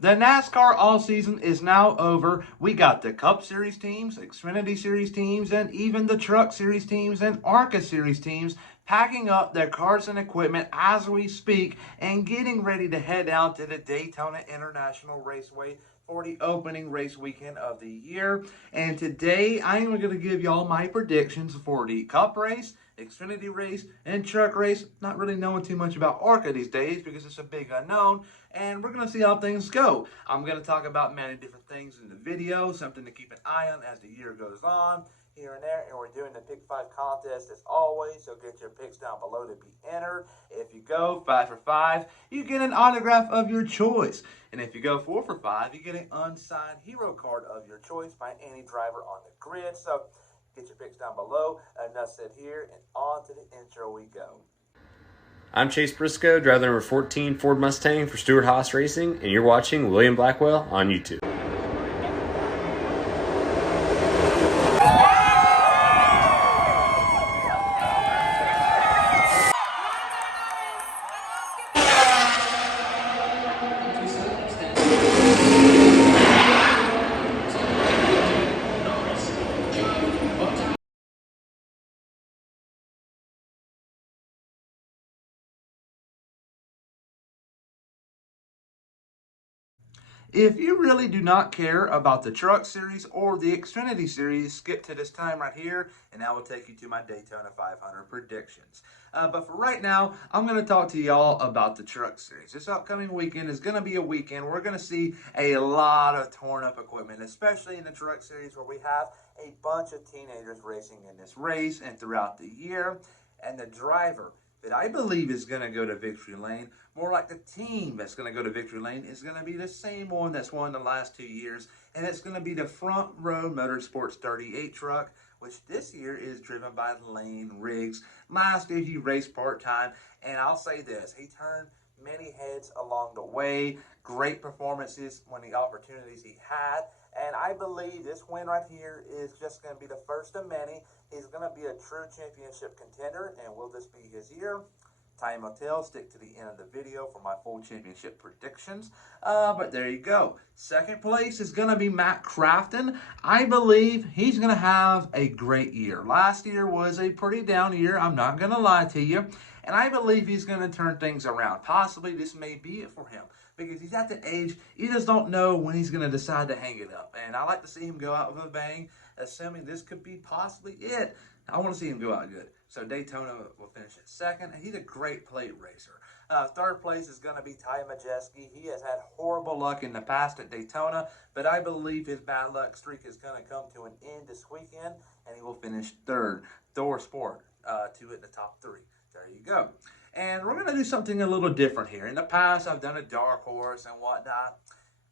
The NASCAR all season is now over. We got the Cup Series teams, Xfinity Series teams, and even the Truck Series teams and ARCA Series teams packing up their cars and equipment as we speak and getting ready to head out to the Daytona International Raceway for the opening race weekend of the year. And today I am going to give y'all my predictions for the Cup race, Xfinity race, and truck race. Not really knowing too much about ARCA these days because it's a big unknown, and we're going to see how things go. I'm going to talk about many different things in the video, something to keep an eye on as the year goes on, here and there, and we're doing the Pick 5 contest as always, so get your picks down below to be entered. If you go 5 for 5, you get an autograph of your choice, and if you go 4 for 5, you get an unsigned hero card of your choice by any driver on the grid. So get your picks down below. Enough said here, and on to the intro we go. I'm Chase Briscoe, driver number 14 Ford Mustang for Stewart Haas Racing, and you're watching William Blackwell on YouTube. If you really do not care about the Truck Series or the Xfinity Series, skip to this time right here, and I will take you to my Daytona 500 predictions. But for right now, I'm going to talk to y'all about the Truck Series. This upcoming weekend is going to be a weekend we're going to see a lot of torn up equipment, especially in the Truck Series where we have a bunch of teenagers racing in this race and throughout the year. And the driver that I believe is going to go to victory lane, more like the team that's going to go to victory lane, is going to be the same one that's won the last 2 years, and it's going to be the Front Row Motorsports 38 truck, which this year is driven by Lane Riggs. Last year he raced part-time, and I'll say this, he turned many heads along the way, great performances when the opportunities he had, and I believe this win right here is just going to be the first of many. He's going to be a true championship contender, and will this be his year? Time will tell. Stick to the end of the video for my full championship predictions. But there you go. Second place is going to be Matt Crafton. I believe he's going to have a great year. Last year was a pretty down year. I'm not going to lie to you. And I believe he's going to turn things around. Possibly this may be it for him, because he's at the age, you just don't know when he's going to decide to hang it up. And I like to see him go out with a bang, assuming this could be possibly it. I want to see him go out good. So Daytona will finish at second. He's a great plate racer. Third place is going to be Ty Majeski. He has had horrible luck in the past at Daytona, but I believe his bad luck streak is going to come to an end this weekend, and he will finish third. Thor Sport, two in the top three. There you go. And we're going to do something a little different here. In the past, I've done a dark horse and whatnot.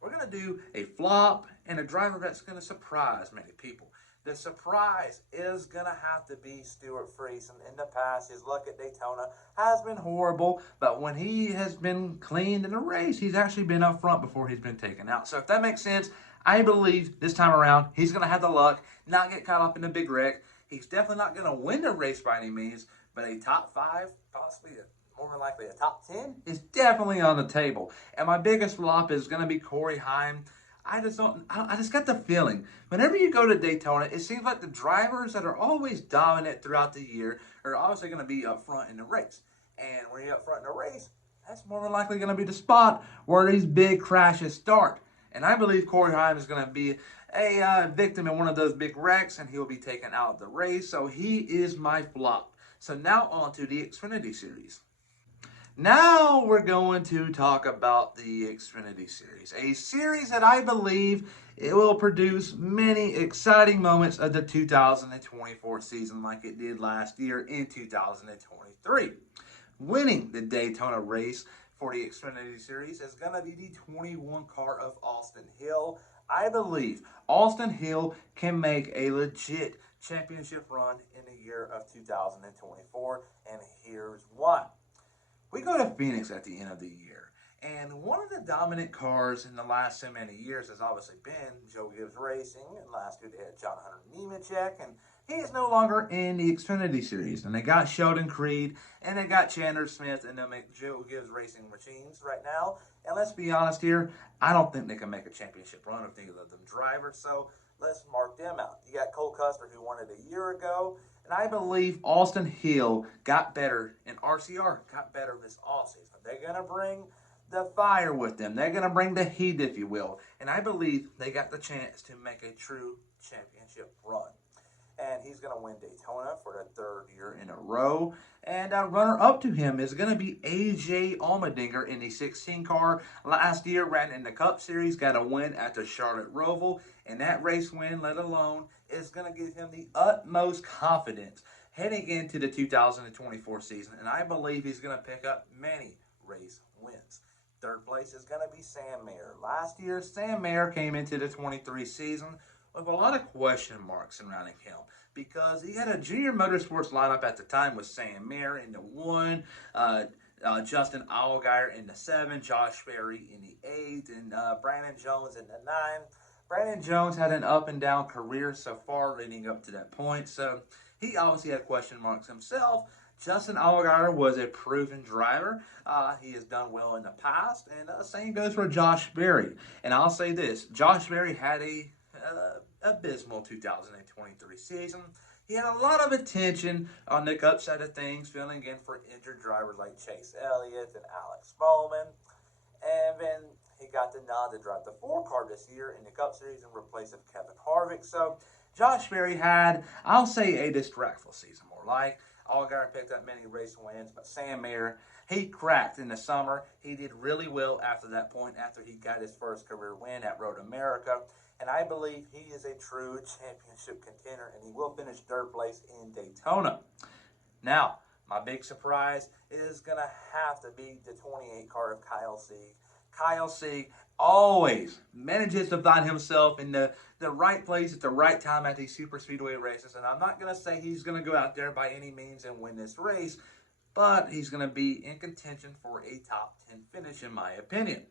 We're going to do a flop and a driver that's going to surprise many people. The surprise is going to have to be Stewart Friesen. In the past, his luck at Daytona has been horrible, but when he has been cleaned in a race, he's actually been up front before he's been taken out. So if that makes sense, I believe this time around, he's going to have the luck, not get caught up in a big wreck. He's definitely not going to win the race by any means, but a top 5, possibly more than likely a top 10, is definitely on the table. And my biggest flop is going to be Corey Heim. I just got the feeling, whenever you go to Daytona, it seems like the drivers that are always dominant throughout the year are obviously going to be up front in the race. And when you're up front in the race, that's more than likely going to be the spot where these big crashes start. And I believe Corey Heim is going to be a victim in one of those big wrecks, and he'll be taken out of the race. So he is my flop. So now on to the Xfinity Series. Now we're going to talk about the Xfinity Series, a series that I believe it will produce many exciting moments of the 2024 season like it did last year in 2023. Winning the Daytona race for the Xfinity Series is going to be the 21 car of Austin Hill. I believe Austin Hill can make a legit championship run in the year of 2024, and here's why. We go to Phoenix at the end of the year, and one of the dominant cars in the last so many years has obviously been Joe Gibbs Racing, and last year they had John Hunter Nemechek, and He is no longer in the Xfinity Series, and they got Sheldon Creed, and they got Chandler Smith, and they make Joe Gibbs Racing Machines right now. And let's be honest here, I don't think they can make a championship run with either of them drivers, so let's mark them out. You got Cole Custer, who won it a year ago, and I believe Austin Hill got better, and RCR got better this offseason. They're going to bring the fire with them. They're going to bring the heat, if you will. And I believe they got the chance to make a true championship run. And he's going to win Daytona for the third year in a row. And runner-up to him is going to be A.J. Allmendinger in the 16 car. Last year, ran in the Cup Series, got a win at the Charlotte Roval. And that race win, let alone, is going to give him the utmost confidence heading into the 2024 season. And I believe he's going to pick up many race wins. Third place is going to be Sam Mayer. Last year, Sam Mayer came into the 23 season with a lot of question marks surrounding him because he had a Junior Motorsports lineup at the time with Sam Mayer in the 1, Justin Allgaier in the 7, Josh Berry in the 8, and Brandon Jones in the 9. Brandon Jones had an up and down career so far leading up to that point, so he obviously had question marks himself. Justin Allgaier was a proven driver. He has done well in the past, and same goes for Josh Berry. And I'll say this, Josh Berry had a abysmal 2023 season. He had a lot of attention on the Cup side of things, filling in for injured drivers like Chase Elliott and Alex Bowman. And then he got the nod to drive the 4 car this year in the Cup Series in replace of Kevin Harvick. So Josh Berry had, I'll say, a distractful season more like. Allgaier picked up many race wins, but Sam Mayer, he cracked in the summer. He did really well after that point, after he got his first career win at Road America. And I believe he is a true championship contender, and he will finish third place in Daytona. Now, my big surprise is going to have to be the 28 car of Kyle Sieg. Kyle Sieg always manages to find himself in the right place at the right time at these super speedway races. And I'm not going to say he's going to go out there by any means and win this race, but he's going to be in contention for a top 10 finish, in my opinion.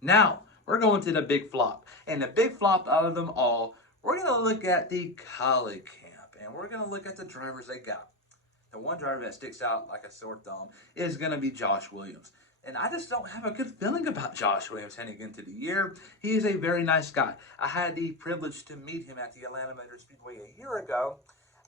Now, we're going to the big flop. And the big flop out of them all, we're going to look at the Kaulig camp. And we're going to look at the drivers they got. The one driver that sticks out like a sore thumb is going to be Josh Williams. And I just don't have a good feeling about Josh Williams heading into the year. He is a very nice guy. I had the privilege to meet him at the Atlanta Motor Speedway a year ago.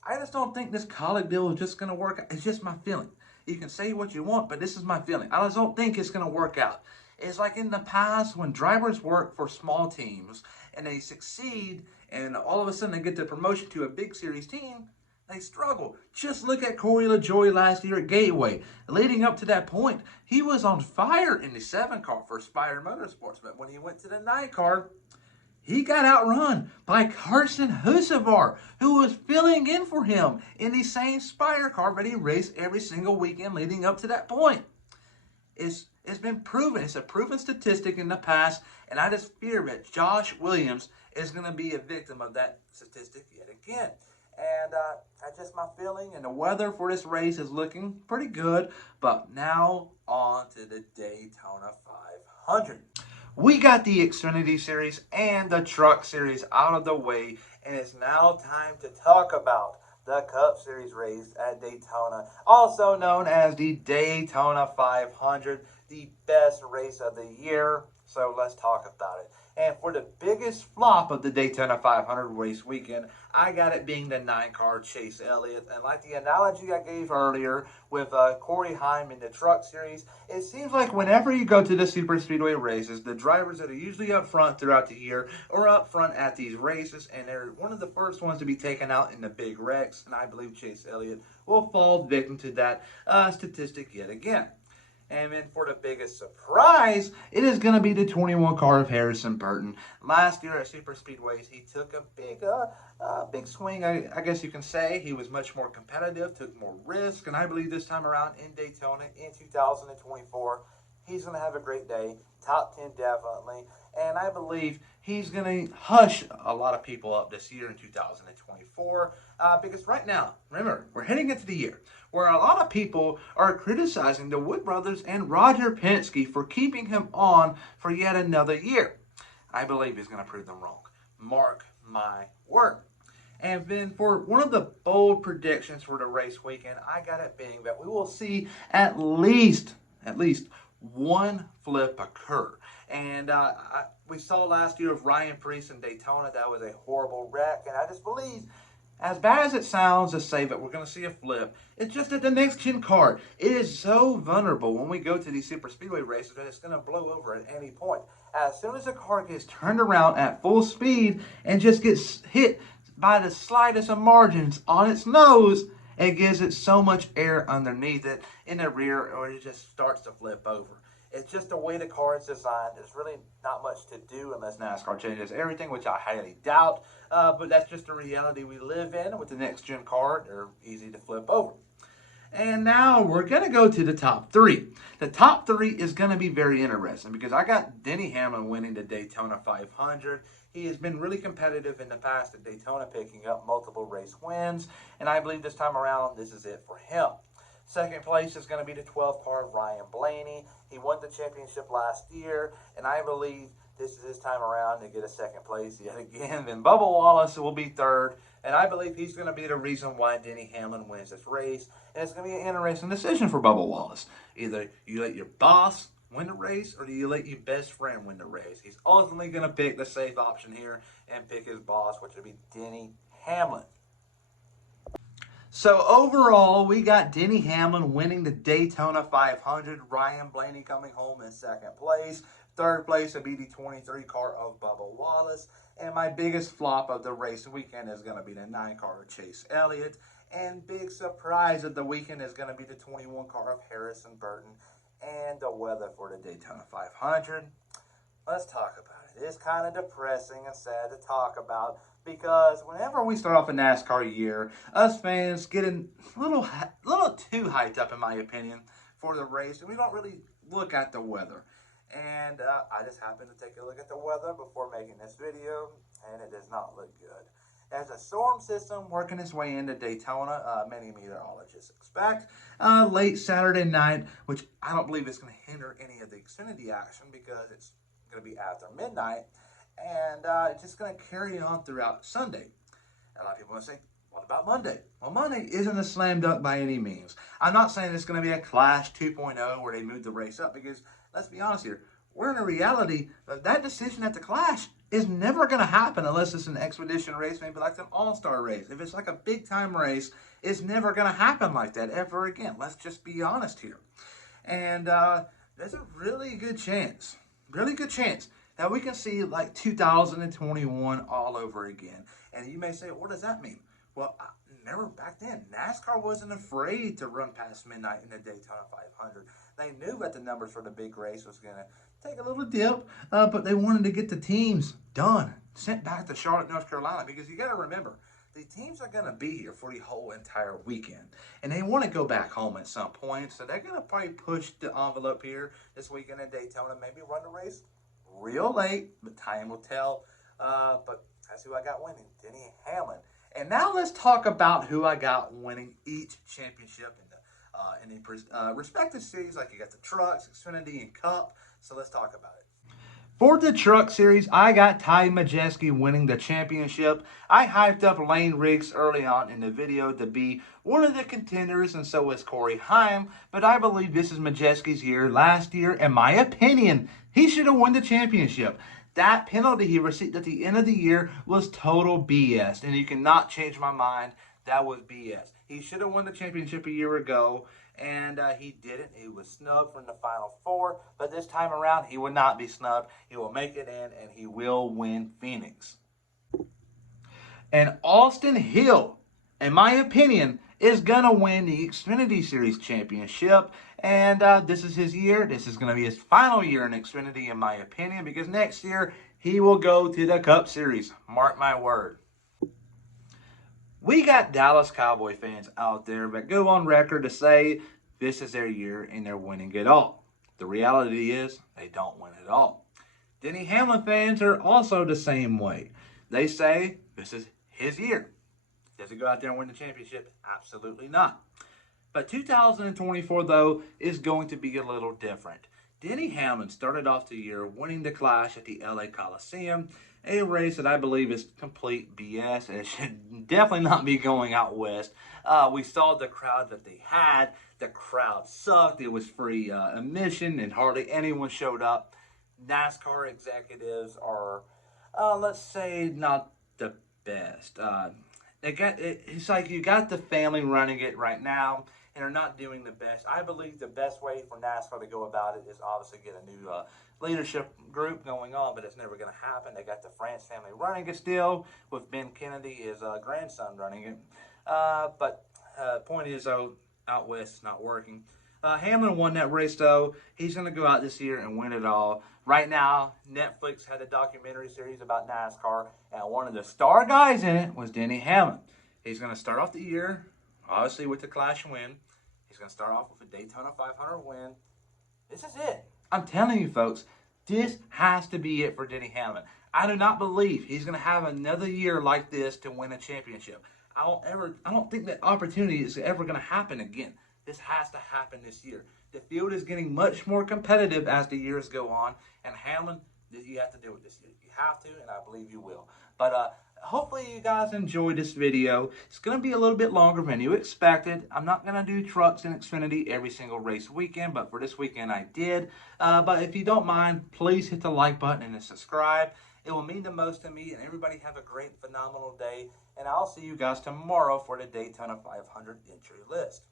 I just don't think this Kaulig deal is just going to work out. It's just my feeling. You can say what you want, but this is my feeling. I just don't think it's going to work out. It's like in the past when drivers work for small teams and they succeed and all of a sudden they get the promotion to a big series team, they struggle. Just look at Corey LaJoie last year at Gateway. Leading up to that point, he was on fire in the 7 car for Spire Motorsports. But when he went to the 9 car, he got outrun by Carson Husavar, who was filling in for him in the same Spire car that he raced every single weekend leading up to that point. It's been proven. It's a proven statistic in the past, and I just fear that Josh Williams is going to be a victim of that statistic yet again. And that's just my feeling, and the weather for this race is looking pretty good. But now on to the Daytona 500. We got the Xfinity Series and the Truck Series out of the way, and it's now time to talk about the Cup Series race at Daytona, also known as the Daytona 500, the best race of the year. So let's talk about it. And for the biggest flop of the Daytona 500 race weekend, I got it being the 9 car Chase Elliott. And like the analogy I gave earlier with Corey Heim in the Truck Series, it seems like whenever you go to the super speedway races, the drivers that are usually up front throughout the year are up front at these races, and they're one of the first ones to be taken out in the big wrecks. And I believe Chase Elliott will fall victim to that statistic yet again. And then for the biggest surprise, it is going to be the 21 car of Harrison Burton. Last year at Super Speedways, he took a big swing, I guess you can say. He was much more competitive, took more risk, and I believe this time around in Daytona in 2024, he's going to have a great day. Top 10 definitely. And I believe he's going to hush a lot of people up this year in 2024. Because right now, remember, we're heading into the year where a lot of people are criticizing the Wood brothers and Roger Penske for keeping him on for yet another year. I believe he's going to prove them wrong. Mark my word. And then for one of the bold predictions for the race weekend, I got it being that we will see at least one flip occur. And we saw last year of Ryan Preece in Daytona. That was a horrible wreck. And I just believe, as bad as it sounds to say that we're going to see a flip, it's just that the next gen car, it is so vulnerable when we go to these super speedway races that it's going to blow over at any point. As soon as the car gets turned around at full speed and just gets hit by the slightest of margins on its nose, it gives it so much air underneath it in the rear, or it just starts to flip over. It's just the way the car is designed. There's really not much to do unless NASCAR changes everything, which I highly doubt. But that's just the reality we live in. With the next gen car, they're easy to flip over. And now we're going to go to the top three. The top three is going to be very interesting because I got Denny Hamlin winning the Daytona 500. He has been really competitive in the past at Daytona, picking up multiple race wins. And I believe this time around, this is it for him. Second place is going to be the 12th car, Ryan Blaney. He won the championship last year, and I believe this is his time around to get a second place yet again. Then Bubba Wallace will be third, and I believe he's going to be the reason why Denny Hamlin wins this race. And it's going to be an interesting decision for Bubba Wallace. Either you let your boss win the race, or do you let your best friend win the race? He's ultimately going to pick the safe option here and pick his boss, which will be Denny Hamlin. So overall, we got Denny Hamlin winning the Daytona 500. Ryan Blaney coming home in second place. Third place would be the 23 car of Bubba Wallace. And my biggest flop of the race weekend is going to be the 9 car of Chase Elliott. And big surprise of the weekend is going to be the 21 car of Harrison Burton. And the weather for the Daytona 500. Let's talk about it. It's kind of depressing and sad to talk about, because whenever we start off a NASCAR year, us fans get a little too hyped up, in my opinion, for the race, and we don't really look at the weather. And I just happened to take a look at the weather before making this video, and it does not look good. There's a storm system working its way into Daytona, many meteorologists expect, late Saturday night, which I don't believe is going to hinder any of the Xfinity action because it's going to be after midnight, and it's just going to carry on throughout Sunday. A lot of people are going to say, what about Monday? Well, Monday isn't a slam dunk by any means. I'm not saying it's going to be a Clash 2.0 where they move the race up, because let's be honest here, we're in a reality that decision at the Clash is never going to happen unless it's an expedition race, maybe like an all-star race. If it's like a big-time race, it's never going to happen like that ever again. Let's just be honest here. And there's a really good chance that we can see like 2021 all over again. And you may say, what does that mean? Well, remember back then, NASCAR wasn't afraid to run past midnight in the Daytona 500. They knew that the numbers for the big race was going to take a little dip, but they wanted to get the teams done, sent back to Charlotte, North Carolina, because you got to remember, the teams are going to be here for the whole entire weekend, and they want to go back home at some point, so they're going to probably push the envelope here this weekend in Daytona, maybe run the race real late, but time will tell. But that's who I got winning, Denny Hamlin. And now let's talk about who I got winning each championship in the respective series. Like you got the Trucks, Xfinity, and Cup. So let's talk about it. For the Truck Series, I got Ty Majeski winning the championship. I hyped up Lane Riggs early on in the video to be one of the contenders, and so is Corey Heim. But I believe this is Majeski's year. Last year, in my opinion, he should have won the championship. That penalty he received at the end of the year was total BS, and you cannot change my mind. That was BS. He should have won the championship a year ago, and he didn't. He was snubbed from the Final Four, but this time around, he will not be snubbed. He will make it in, and he will win Phoenix. And Austin Hill, in my opinion, is going to win the Xfinity Series championship. And this is his year. This is going to be his final year in Xfinity, in my opinion, because next year he will go to the Cup Series. Mark my word. We got Dallas Cowboy fans out there that go on record to say this is their year and they're winning it all. The reality is they don't win it all. Denny Hamlin fans are also the same way. They say this is his year. Does he go out there and win the championship? Absolutely not. But 2024, though, is going to be a little different. Denny Hamlin started off the year winning the Clash at the LA Coliseum, a race that I believe is complete BS and it should definitely not be going out west. We saw the crowd that they had. The crowd sucked. It was free admission and hardly anyone showed up. NASCAR executives are, let's say, not the best. It's like you got the family running it right now and are not doing the best. I believe the best way for NASCAR to go about it is obviously get a new leadership group going on, but it's never going to happen. They got the France family running it still, with Ben Kennedy, his grandson, running it. But point is, though, out west it's not working. Hamlin won that race, though. He's going to go out this year and win it all. Right now, Netflix had a documentary series about NASCAR, and one of the star guys in it was Denny Hamlin. He's going to start off the year, obviously, with the Clash win. He's going to start off with a Daytona 500 win. This is it. I'm telling you, folks, this has to be it for Denny Hamlin. I do not believe he's going to have another year like this to win a championship. I don't think that opportunity is ever going to happen again. This has to happen this year. The field is getting much more competitive as the years go on, and Hamlin, you have to do it this year. You have to, and I believe you will. But hopefully you guys enjoyed this video. It's going to be a little bit longer than you expected. I'm not going to do trucks in Xfinity every single race weekend, but for this weekend I did. But if you don't mind, please hit the like button and subscribe. It will mean the most to me, and everybody have a great, phenomenal day. And I'll see you guys tomorrow for the Daytona 500 entry list.